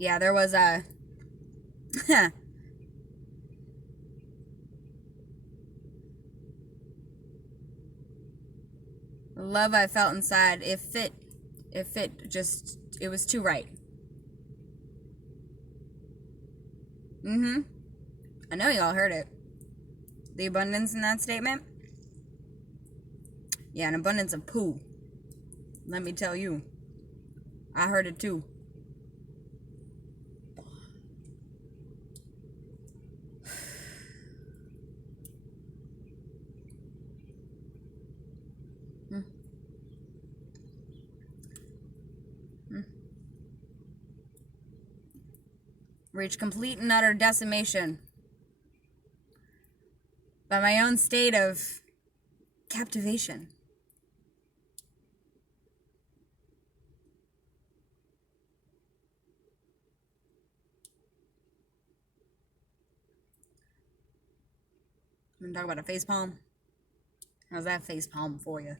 Yeah, there was a love I felt inside. It was too right. Mm-hmm. I know y'all heard it. The abundance in that statement? Yeah, an abundance of poo. Let me tell you. I heard it too. Mm. Mm. Reach complete and utter decimation by my own state of captivation. I'm gonna talk about a face palm. How's that face palm for you?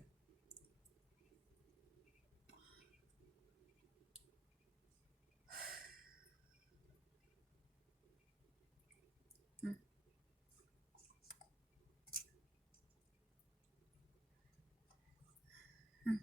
Mm. Mm.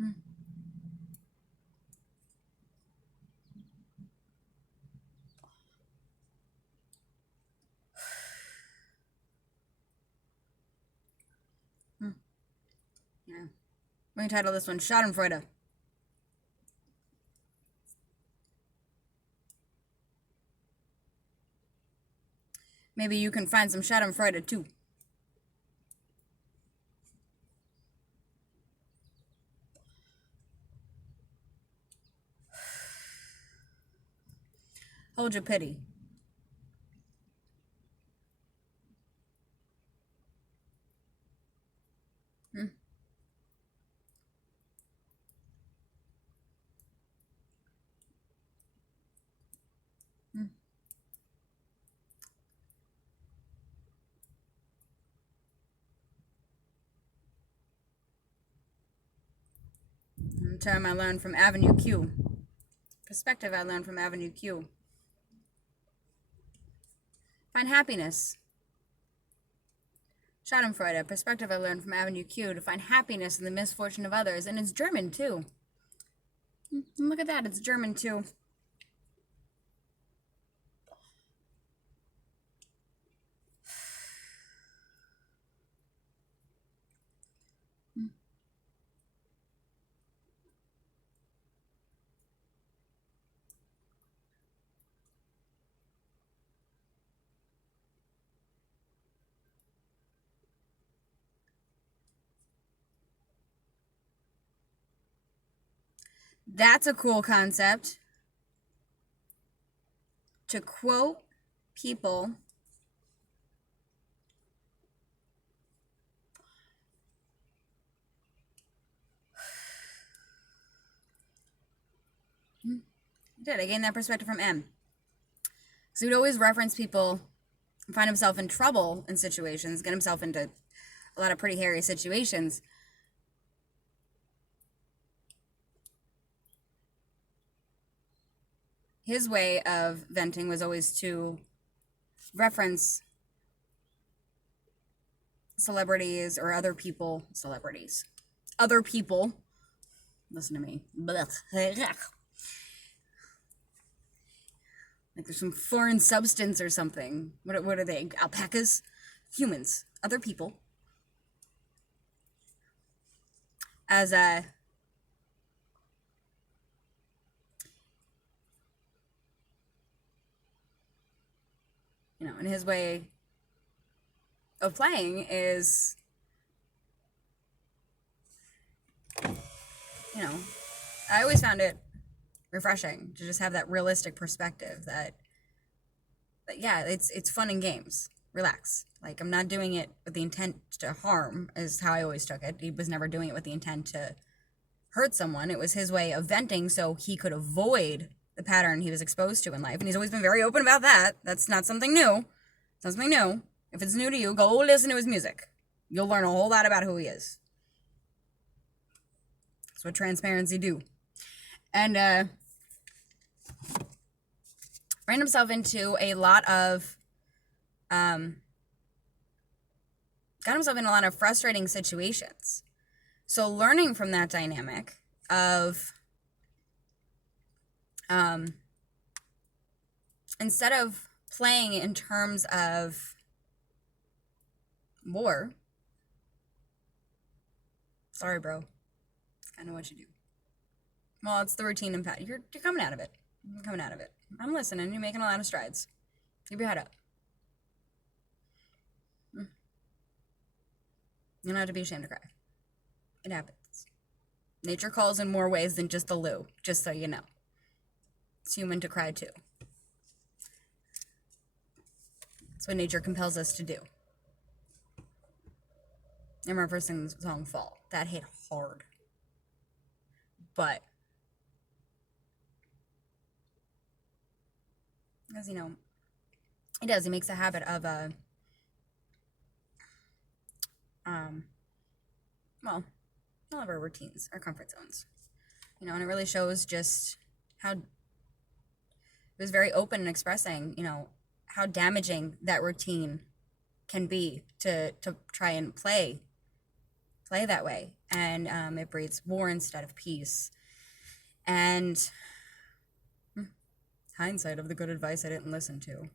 Mm. Mm. Yeah. Let me title this one Schadenfreude. Maybe you can find some Schadenfreude too. Hold your pity. Mm. Mm. A term I learned from Avenue Q. Perspective I learned from Avenue Q. Find happiness. Schadenfreude, a perspective I learned from Avenue Q, to find happiness in the misfortune of others. And it's German too. Look at that, it's German too. That's a cool concept. To quote people I gained that perspective from M. Because he would always reference people and find himself in trouble in situations, get himself into a lot of pretty hairy situations. His way of venting was always to reference celebrities or other people, other people. Listen to me. Like there's some foreign substance or something. What are they? Alpacas? Humans. Other people. As a in his way of playing is, I always found it refreshing to just have that realistic perspective that But yeah, it's fun and games. Relax. Like, I'm not doing it with the intent to harm, is how I always took it. He was never doing it with the intent to hurt someone. It was his way of venting so he could avoid the pattern he was exposed to in life. And he's always been very open about that. That's not something new. It's not something new. If it's new to you, go listen to his music. You'll learn a whole lot about who he is. That's what transparency do. And ran himself into a lot of got himself in a lot of frustrating situations. So learning from that dynamic of instead of playing in terms of war, sorry, bro, it's kind of what you do. Well, it's the routine and pat. You're coming out of it. You're coming out of it. I'm listening. You're making a lot of strides. Keep your head up. You don't have to be ashamed to cry. It happens. Nature calls in more ways than just the loo, just so you know. It's human to cry too. That's what nature compels us to do. I remember first singing the song Fall. That hit hard. But, because, you know, it does. He makes a habit of, well, all of our routines, our comfort zones. You know, and it really shows just how, it was very open in expressing, you know, how damaging that routine can be to try and play that way. And it breeds war instead of peace. And hindsight of the good advice I didn't listen to.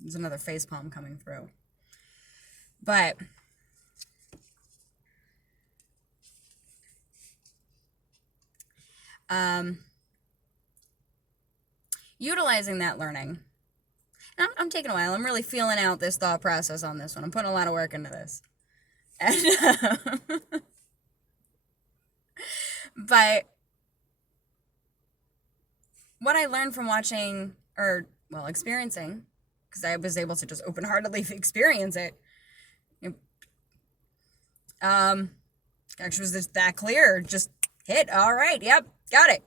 There's another facepalm coming through. But utilizing that learning. And I'm taking a while. I'm really feeling out this thought process on this one. I'm putting a lot of work into this. And, but what I learned from watching, or, well, experiencing, because I was able to just open-heartedly experience it, actually was just that clear. Just hit. All right. Yep. Got it.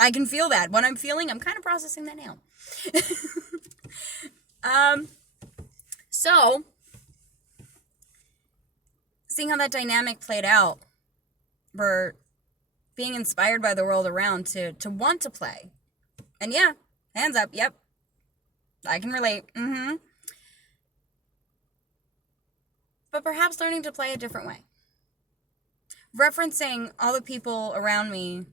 I can feel that. What I'm feeling, I'm kind of processing that now. So seeing how that dynamic played out, we're being inspired by the world around to want to play. And yeah, hands up. Yep. I can relate. But perhaps learning to play a different way. Referencing all the people around me,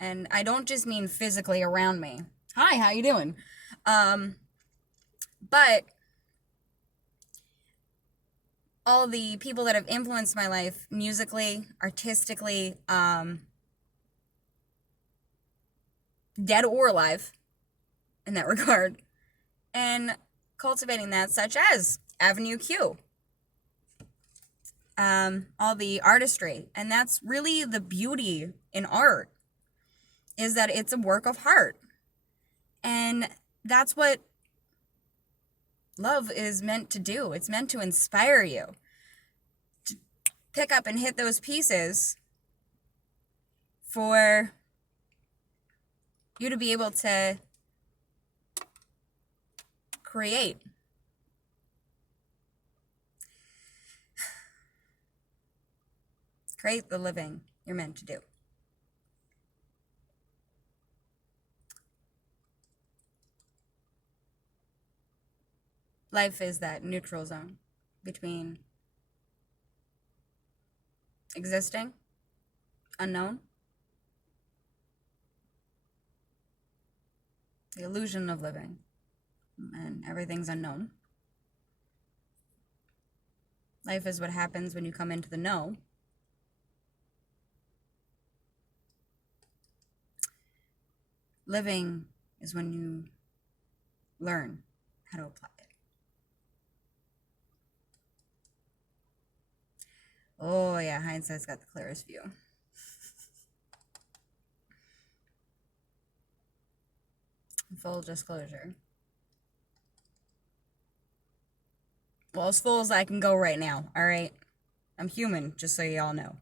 and I don't just mean physically around me. Hi, how you doing? But all the people that have influenced my life musically, artistically, dead or alive in that regard, and cultivating that, such as Avenue Q. All the artistry. And that's really the beauty in art, is that it's a work of heart. And that's what love is meant to do. It's meant to inspire you to pick up and hit those pieces for you to be able to create. Create the living you're meant to do. Life is that neutral zone between existing, unknown, the illusion of living, and everything's unknown. Life is what happens when you come into the know. Living is when you learn how to apply it. Oh yeah, hindsight's got the clearest view. Full disclosure. Well, as full as I can go right now, alright? I'm human, just so y'all know.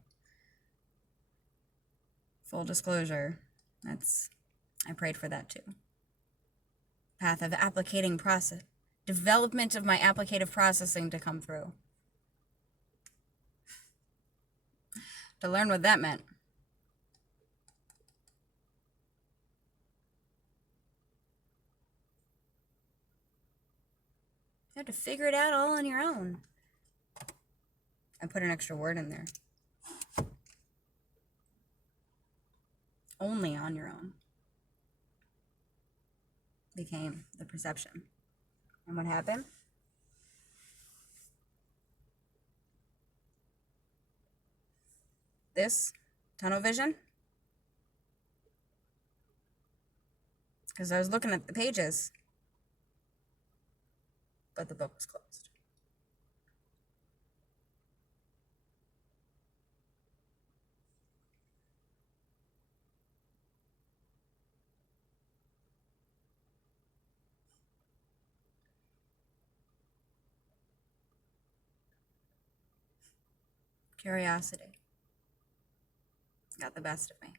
Full disclosure. I prayed for that too. Path of applicating process. Development of my applicative processing to come through. To learn what that meant. You have to figure it out all on your own. I put an extra word in there. Only on your own. Became the perception. And what happened? This tunnel vision. Because I was looking at the pages, but the book was closed. Curiosity got the best of me.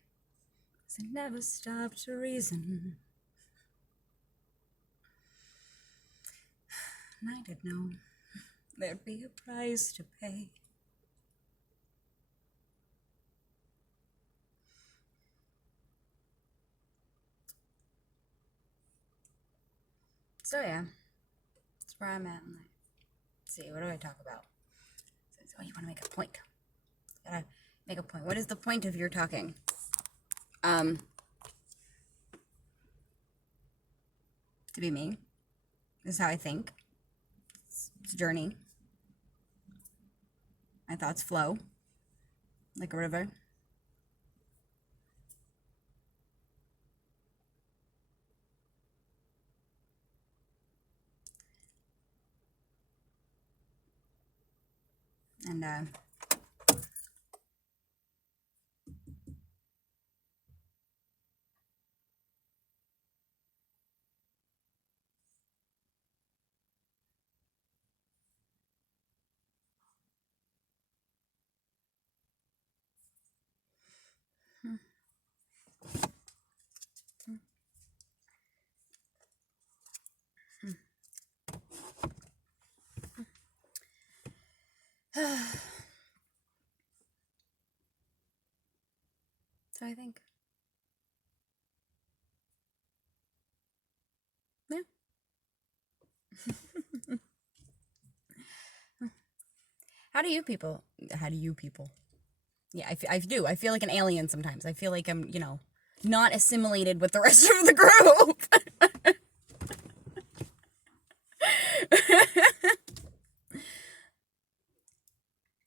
'Cause I never stopped to reason. And I did know there'd be a price to pay. So yeah, that's where I'm at in life. Let's see, what do I talk about? Oh, you want to make a point. Gotta make a point. What is the point of your talking? To be me. This is how I think. It's a journey. My thoughts flow like a river. And so I think. Yeah. How do you people? Yeah, I do. I feel like an alien sometimes. I feel like I'm, not assimilated with the rest of the group.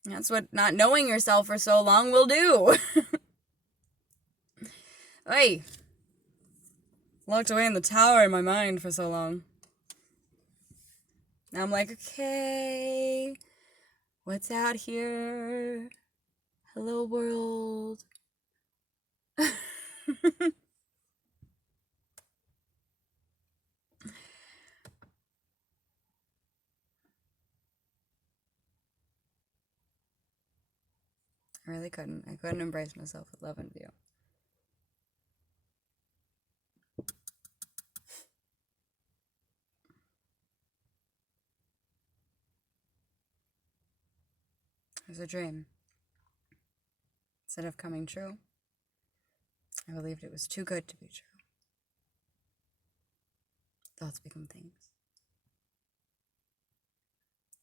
That's what not knowing yourself for so long will do. Hey, locked away in the tower in my mind for so long. Now I'm like, okay, what's out here? Hello, world. I really couldn't. I couldn't embrace myself with love and view. It was a dream. Instead of coming true, I believed it was too good to be true. Thoughts become things.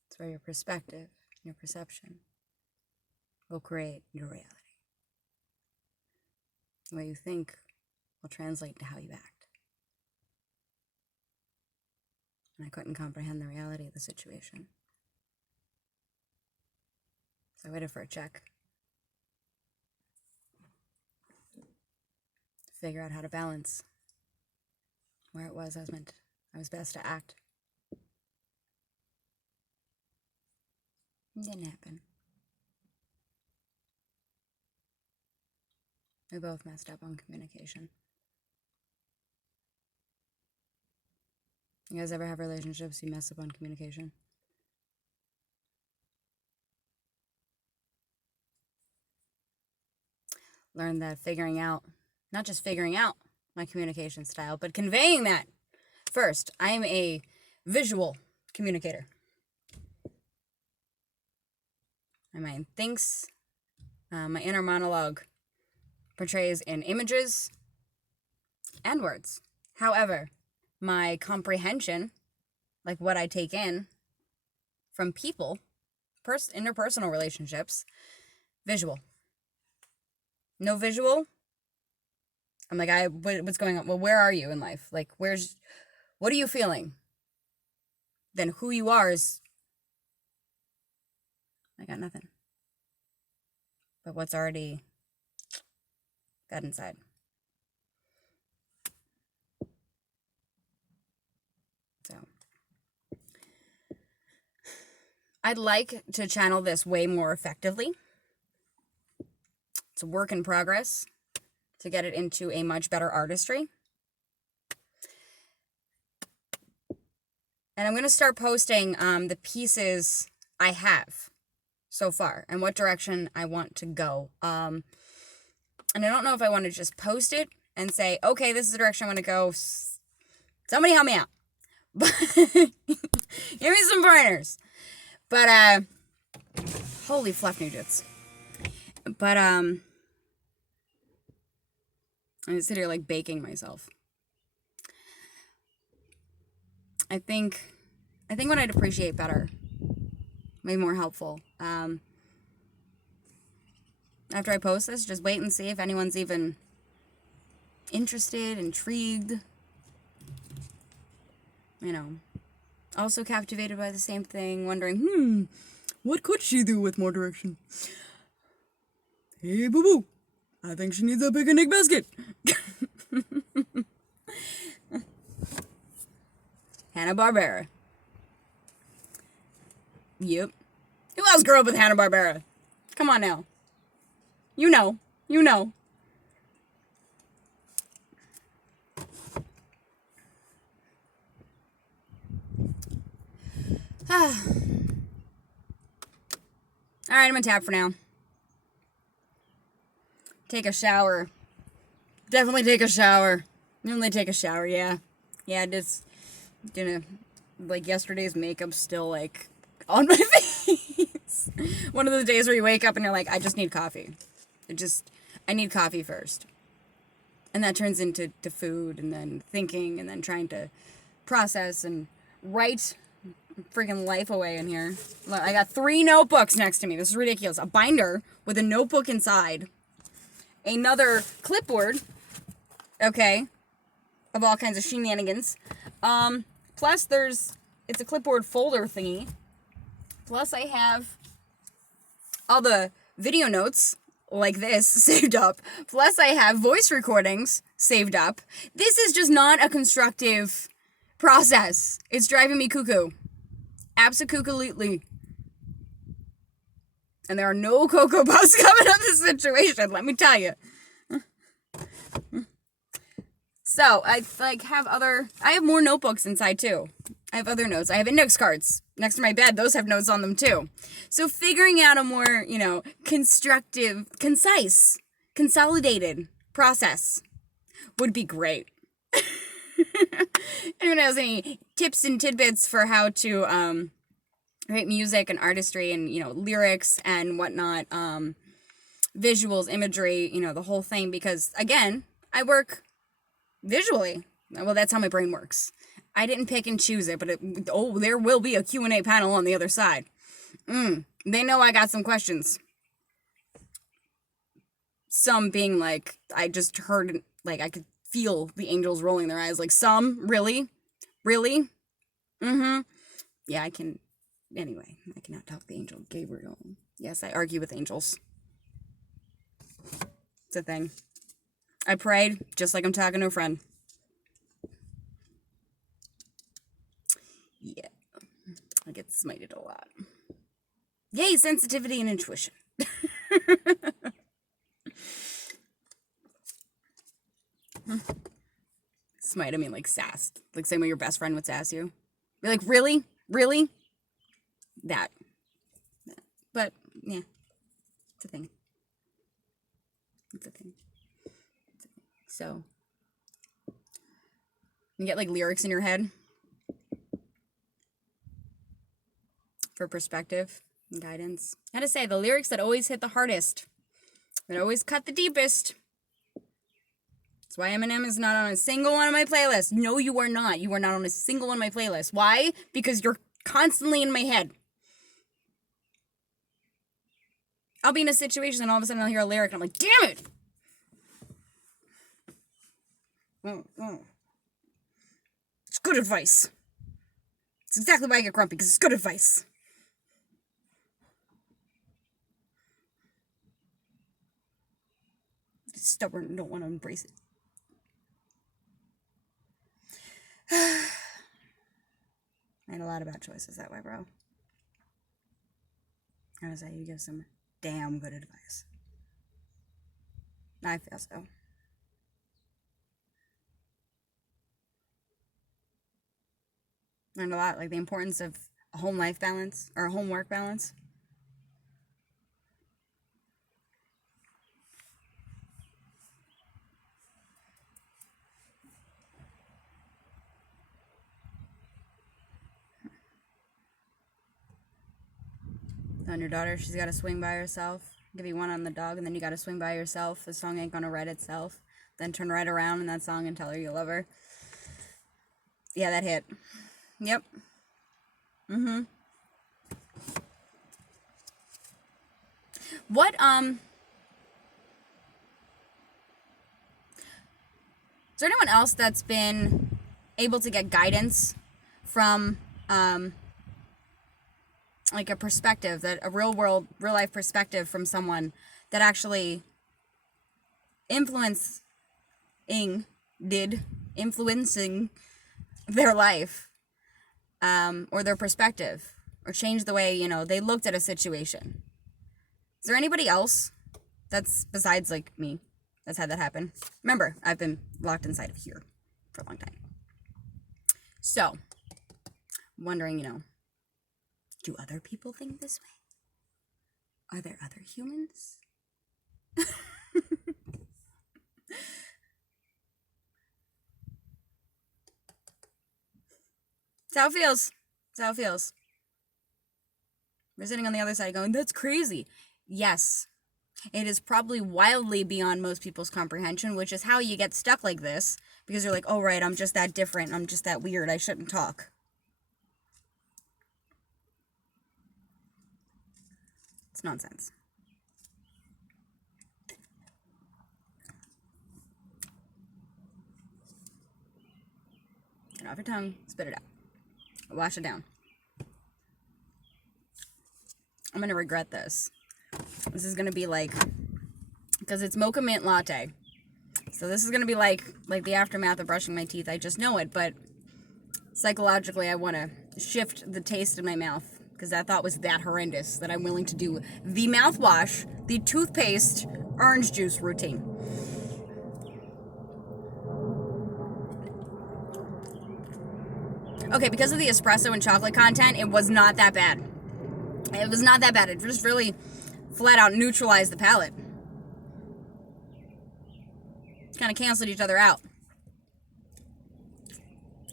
It's where your perspective, your perception, will create your reality. The way you think will translate to how you act. And I couldn't comprehend the reality of the situation. So I waited for a check. To figure out how to balance where it was I was best to act. It didn't happen. We both messed up on communication. You guys ever have relationships you mess up on communication? Learned that figuring out, not just figuring out my communication style, but conveying that first. I am a visual communicator. My mind thinks, my inner monologue portrays in images and words. However, my comprehension, like what I take in from people, interpersonal relationships, visual. No visual, I'm like, what's going on? Well, where are you in life? Like, what are you feeling? Then who you are is, I got nothing. But what's already got inside. So, I'd like to channel this way more effectively. It's a work in progress to get it into a much better artistry. And I'm going to start posting the pieces I have so far and what direction I want to go. And I don't know if I want to just post it and say, okay, this is the direction I want to go. Somebody help me out. Give me some pointers. But, holy fluff nugets. But, I sit here like baking myself. I think what I'd appreciate better, way more helpful, after I post this, just wait and see if anyone's even interested, intrigued, you know, also captivated by the same thing, wondering, what could she do with more direction? Hey, boo-boo, I think she needs a picnic basket. Hanna-Barbera. Yep. Who else grew up with Hanna-Barbera? Come on now. You know. Alright, I'm gonna tap for now. Take a shower. Definitely take a shower. Definitely take a shower, yeah. Yeah, just gonna, like, yesterday's makeup still, like, on my face. One of those days where you wake up and you're like, I just need coffee. I need coffee first. And that turns into food and then thinking and then trying to process and write freaking life away in here. Look, I got 3 notebooks next to me. This is ridiculous. A binder with a notebook inside. Another clipboard. Okay. Of all kinds of shenanigans. Plus it's a clipboard folder thingy. Plus I have all the video notes like this saved up. Plus I have voice recordings saved up. This is just not a constructive process. It's driving me cuckoo. Absolutely. And there are no Cocoa Puffs coming up this situation, let me tell you. So, I have more notebooks inside too. I have other notes. I have index cards next to my bed. Those have notes on them too. So figuring out a more, constructive, concise, consolidated process would be great. Anyone has any tips and tidbits for how to write music and artistry and, lyrics and whatnot, visuals, imagery, the whole thing, because again, I work visually. Well, that's how my brain works. I didn't pick and choose it, but there will be a Q&A panel on the other side. They know I got some questions. Some being like, I just heard, like, I could feel the angels rolling their eyes. Like, some? Really? Really? Yeah, I can. Anyway, I cannot talk the angel Gabriel. Yes, I argue with angels. It's a thing. I prayed just like I'm talking to a friend. Yeah. I get smited a lot. Yay, sensitivity and intuition. Smite, I mean like sassed. Like same way your best friend would sass you. Be like, really? Really? That. But, yeah. It's a thing. It's a thing. So, you get like lyrics in your head for perspective and guidance. I gotta say, the lyrics that always hit the hardest, that always cut the deepest. That's why Eminem is not on a single one of my playlists. No, you are not. You are not on a single one of my playlists. Why? Because you're constantly in my head. I'll be in a situation and all of a sudden I'll hear a lyric and I'm like, damn it! It's good advice. It's exactly why I get grumpy, because it's good advice. It's stubborn and don't want to embrace it. I had a lot of bad choices that way, bro. I was like, you give some damn good advice. I feel so. Learned a lot, like the importance of a home-life balance, or a home-work balance. On your daughter, she's got to swing by herself. Give you one on the dog, and then you got to swing by yourself. The song ain't gonna write itself. Then turn right around in that song and tell her you love her. Yeah, that hit. Yep. What, is there anyone else that's been able to get guidance from, like a perspective, that a real life perspective from someone that actually influencing their life, or their perspective, or changed the way, they looked at a situation? Is there anybody else that's besides like me that's had that happen? Remember, I've been locked inside of here for a long time. So, I'm wondering, do other people think this way? Are there other humans? That's how it feels. That's how it feels. We're sitting on the other side going, that's crazy. Yes, it is probably wildly beyond most people's comprehension, which is how you get stuck like this, because you're like, oh, right, I'm just that different. I'm just that weird. I shouldn't talk. It's nonsense. Get off your tongue. Spit it out. Wash it down. I'm going to regret this. This is going to be like, because it's mocha mint latte. So this is going to be like the aftermath of brushing my teeth. I just know it, but psychologically I want to shift the taste in my mouth, because that thought was that horrendous that I'm willing to do the mouthwash, the toothpaste, orange juice routine. Okay, because of the espresso and chocolate content, it was not that bad. It was not that bad. It just really flat out neutralized the palate. Kind of canceled each other out.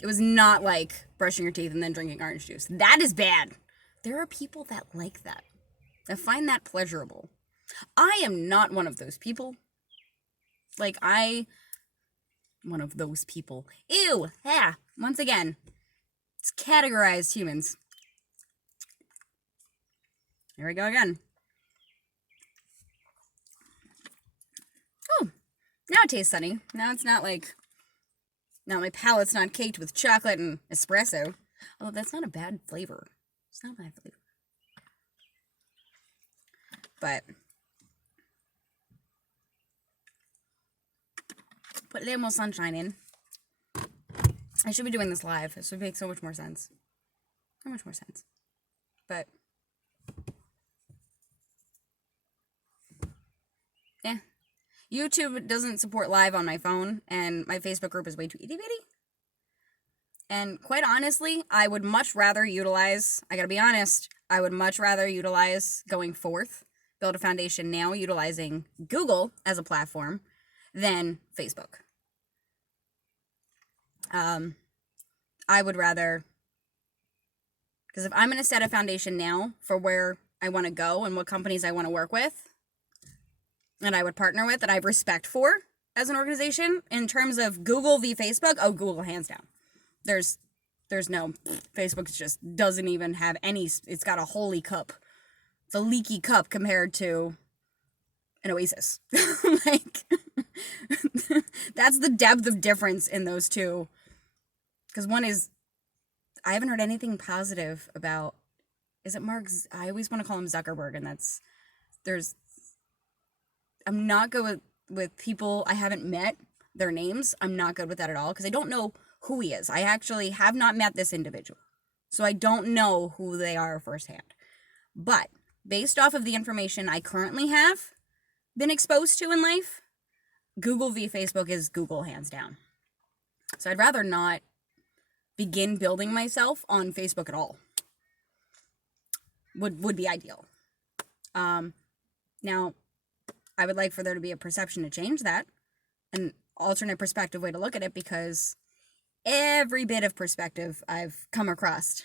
It was not like brushing your teeth and then drinking orange juice. That is bad. There are people that like that find that pleasurable. I am not one of those people. One of those people. Ew, yeah, once again, it's categorized humans. Here we go again. Oh, now it tastes sunny. Now it's not like, now my palate's not caked with chocolate and espresso. Although that's not a bad flavor. It's not a bad flavor. But put a little more sunshine in. I should be doing this live. This would make so much more sense. So much more sense. But yeah. YouTube doesn't support live on my phone, and my Facebook group is way too itty bitty. And quite honestly, I would much rather utilize, I gotta be honest, I would much rather utilize going forth, build a foundation now utilizing Google as a platform than Facebook. I would rather, because if I'm going to set a foundation now for where I want to go and what companies I want to work with and I would partner with that I have respect for as an organization, in terms of Google v. Facebook, oh, Google hands down. There's no, Facebook just doesn't even have any, it's got a holy cup. It's a leaky cup compared to an Oasis. Like, that's the depth of difference in those two. Because one is, I haven't heard anything positive about, is it Mark? I always want to call him Zuckerberg, and I'm not good with people I haven't met, their names. I'm not good with that at all, because I don't know who he is. I actually have not met this individual, so I don't know who they are firsthand. But based off of the information I currently have been exposed to in life, Google v. Facebook is Google hands down. So I'd rather not begin building myself on Facebook at all. Would be ideal. Now, I would like for there to be a perception to change that, an alternate perspective way to look at it, because every bit of perspective I've come across,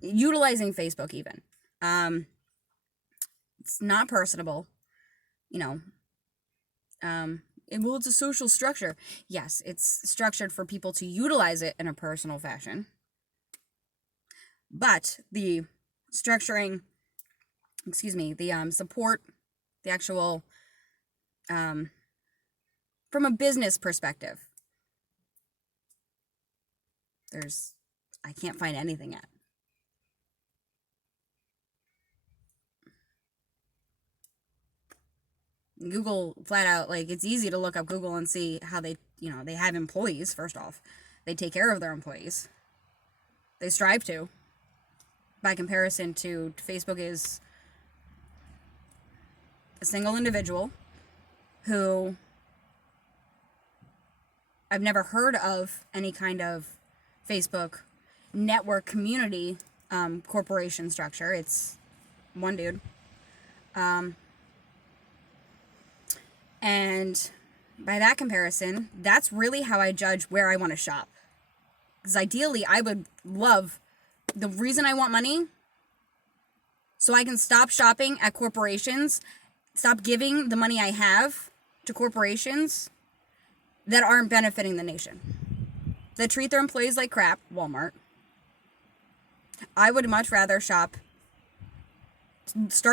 utilizing Facebook even, it's not personable, it's a social structure. Yes, it's structured for people to utilize it in a personal fashion. But the structuring, the support, the actual, from a business perspective, I can't find anything yet. Google flat out, it's easy to look up Google and see how they have employees. First off, they take care of their employees. They strive to. By comparison to Facebook is a single individual who I've never heard of any kind of Facebook network community corporation structure. It's one dude. And by that comparison, that's really how I judge where I want to shop. Because ideally, I would love, the reason I want money, so I can stop shopping at corporations, stop giving the money I have to corporations that aren't benefiting the nation, that treat their employees like crap, Walmart. I would much rather start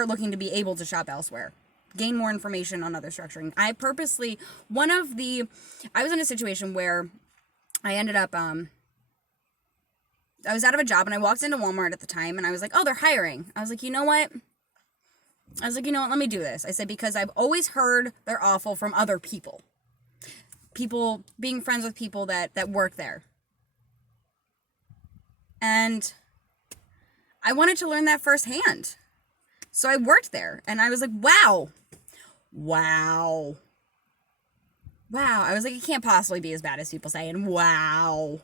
looking to be able to shop elsewhere. Gain more information on other structuring. I was in a situation where I ended up, I was out of a job and I walked into Walmart at the time and I was like, oh, they're hiring. I was like, you know what, let me do this. I said, because I've always heard they're awful from other people being friends with people that work there. And I wanted to learn that firsthand. So I worked there and I was like, wow. I was like, it can't possibly be as bad as people say. And wow.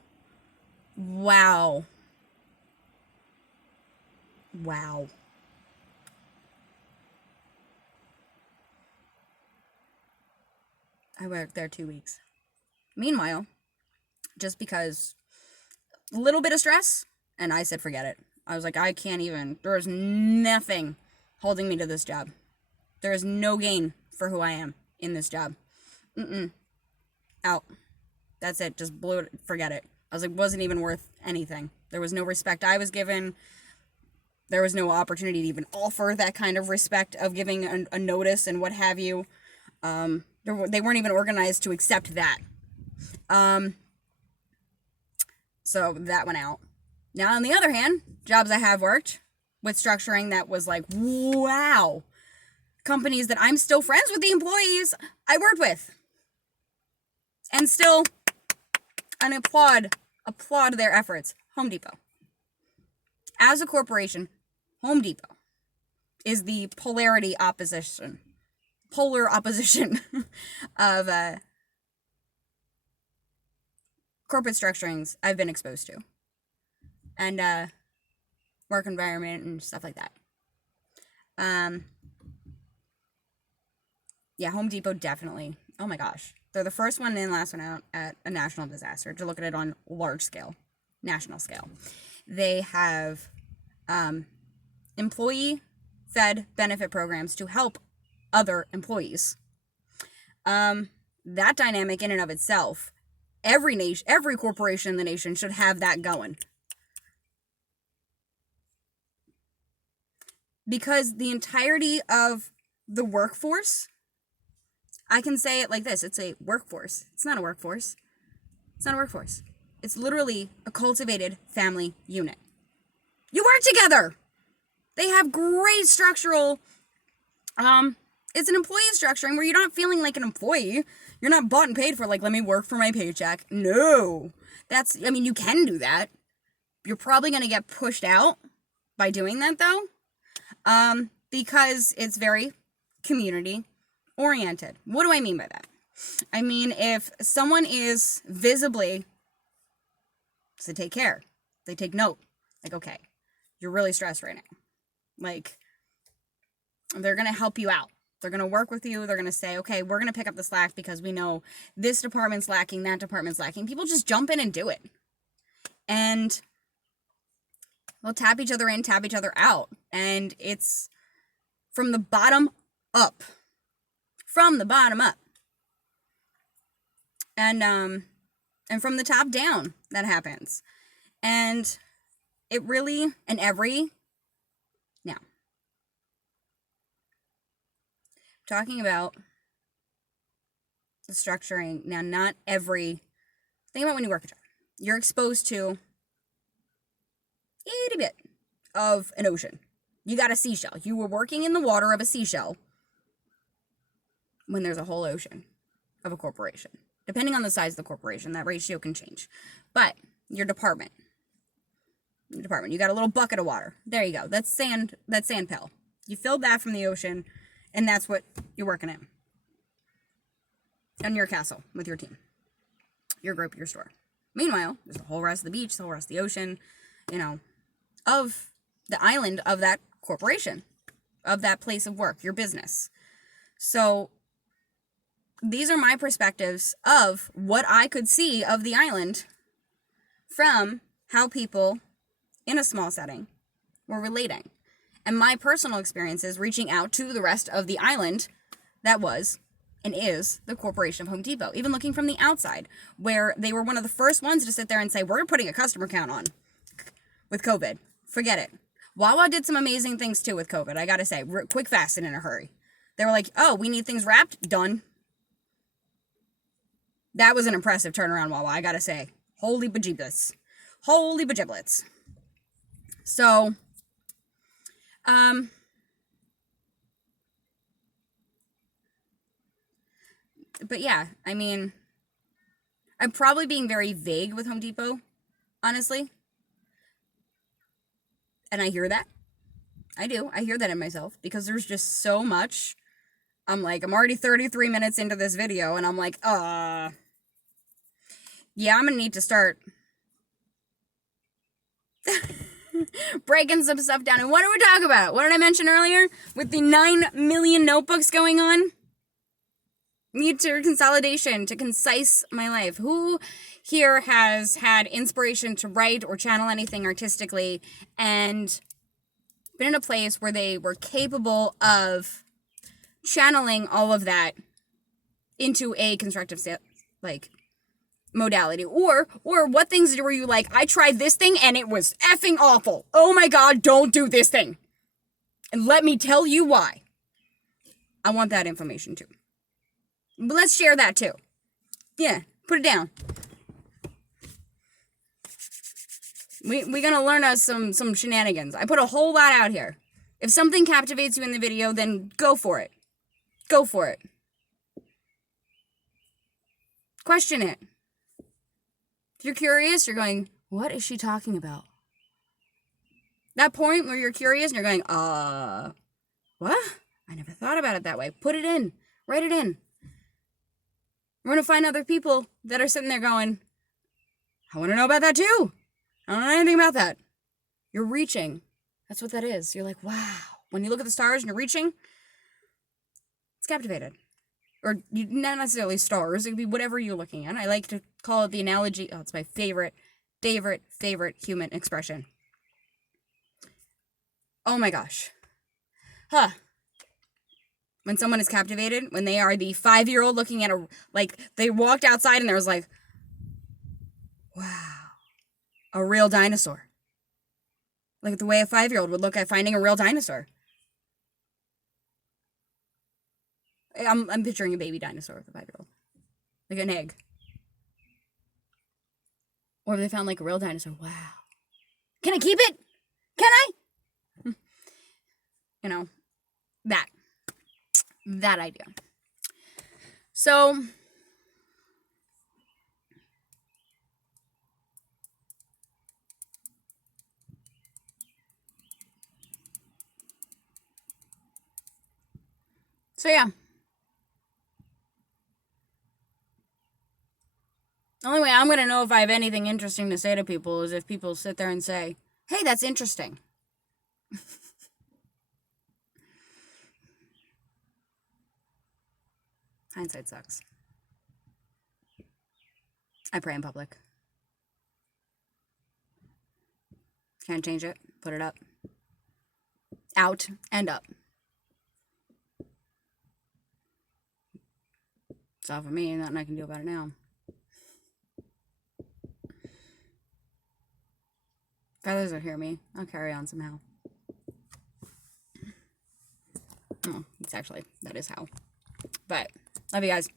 I worked there 2 weeks. Meanwhile, just because a little bit of stress, and I said, forget it. I was like, I can't even, there is nothing holding me to this job. There is no gain for who I am in this job. Out. That's it. Just blew it. Forget it. I was like, wasn't even worth anything. There was no respect I was given. There was no opportunity to even offer that kind of respect of giving a notice and what have you. They weren't even organized to accept that. So that went out. Now, on the other hand, jobs I have worked with structuring that was like, wow. Companies that I'm still friends with the employees I worked with. And still, and applaud their efforts. Home Depot. As a corporation, Home Depot is the polar opposition of corporate structurings I've been exposed to, and work environment and stuff like that. Yeah, Home Depot definitely. Oh my gosh, they're the first one in, last one out at a national disaster. To look at it on large scale, national scale, they have employee-fed benefit programs to help other employees. That dynamic in and of itself, every corporation in the nation should have that going. Because the entirety of the workforce, I can say it like this, it's a workforce. It's not a workforce. It's not a workforce. It's literally a cultivated family unit. You work together. They have great structural, it's an employee structuring where you're not feeling like an employee. You're not bought and paid for, like, let me work for my paycheck. No. You can do that. You're probably going to get pushed out by doing that, though, because it's very community oriented. What do I mean by that? I mean, if someone is visibly, so take care, they take note, like, okay, you're really stressed right now. Like, they're going to help you out. They're going to work with you. They're going to say, okay, we're going to pick up the slack because we know this department's lacking, that department's lacking. People just jump in and do it. And we'll tap each other in, tap each other out. And it's from the bottom up. From the bottom up. And from the top down, that happens. And it really, now, talking about the structuring, now think about when you work a job. You're exposed to a itty bit of an ocean. You got a seashell. You were working in the water of a seashell when there's a whole ocean of a corporation. Depending on the size of the corporation, that ratio can change. But your department, you got a little bucket of water. There you go. That's sand pill. You filled that from the ocean, and that's what you're working in. On your castle with your team, your group, your store. Meanwhile, there's the whole rest of the beach, the whole rest of the ocean, of the island of that corporation, of that place of work, your business. So these are my perspectives of what I could see of the island from how people in a small setting were relating. And my personal experiences reaching out to the rest of the island that was and is the corporation of Home Depot. Even looking from the outside, where they were one of the first ones to sit there and say, we're putting a customer count on with COVID. Forget it. Wawa did some amazing things too with COVID, I gotta say. Quick, fast, and in a hurry. They were like, oh, we need things wrapped? Done. That was an impressive turnaround, Wawa, I gotta say. Holy bejeebus. Holy bejiblets. So, but yeah, I mean, I'm probably being very vague with Home Depot, honestly. And I hear that. I do. I hear that in myself because there's just so much. I'm already 33 minutes into this video and I'm like, yeah, I'm gonna need to start breaking some stuff down. And what did we talk about? What did I mention earlier? With the 9 million notebooks going on? Need to consolidation to concise my life. Who here has had inspiration to write or channel anything artistically and been in a place where they were capable of channeling all of that into a constructive modality? Or what things were you like, I tried this thing and it was effing awful. Oh my God, don't do this thing. And let me tell you why. I want that information too. But let's share that too. Yeah, put it down. We're gonna learn us some shenanigans. I put a whole lot out here. If something captivates you in the video, then go for it. Go for it. Question it. If you're curious, you're going, what is she talking about? That point where you're curious and you're going, what? I never thought about it that way. Put it in. Write it in. We're going to find other people that are sitting there going, I want to know about that too. I don't know anything about that. You're reaching. That's what that is. You're like, wow. When you look at the stars and you're reaching, it's captivated. Or not necessarily stars. It could be whatever you're looking at. I like to call it the analogy. Oh, it's my favorite human expression. Oh my gosh. Huh. When someone is captivated, when they are the 5-year-old looking at they walked outside and there was like, wow, a real dinosaur. Like the way a 5-year-old would look at finding a real dinosaur. I'm picturing a baby dinosaur with a 5-year-old. Like an egg. Or if they found like a real dinosaur, wow. Can I keep it? Can I? You know, that idea. So, yeah. The only way I'm going to know if I have anything interesting to say to people is if people sit there and say, hey, that's interesting. Hindsight sucks. I pray in public. Can't change it. Put it up. Out and up. It's all for me, nothing I can do about it now. If others will hear me, I'll carry on somehow. Oh, that is how. But, love you guys.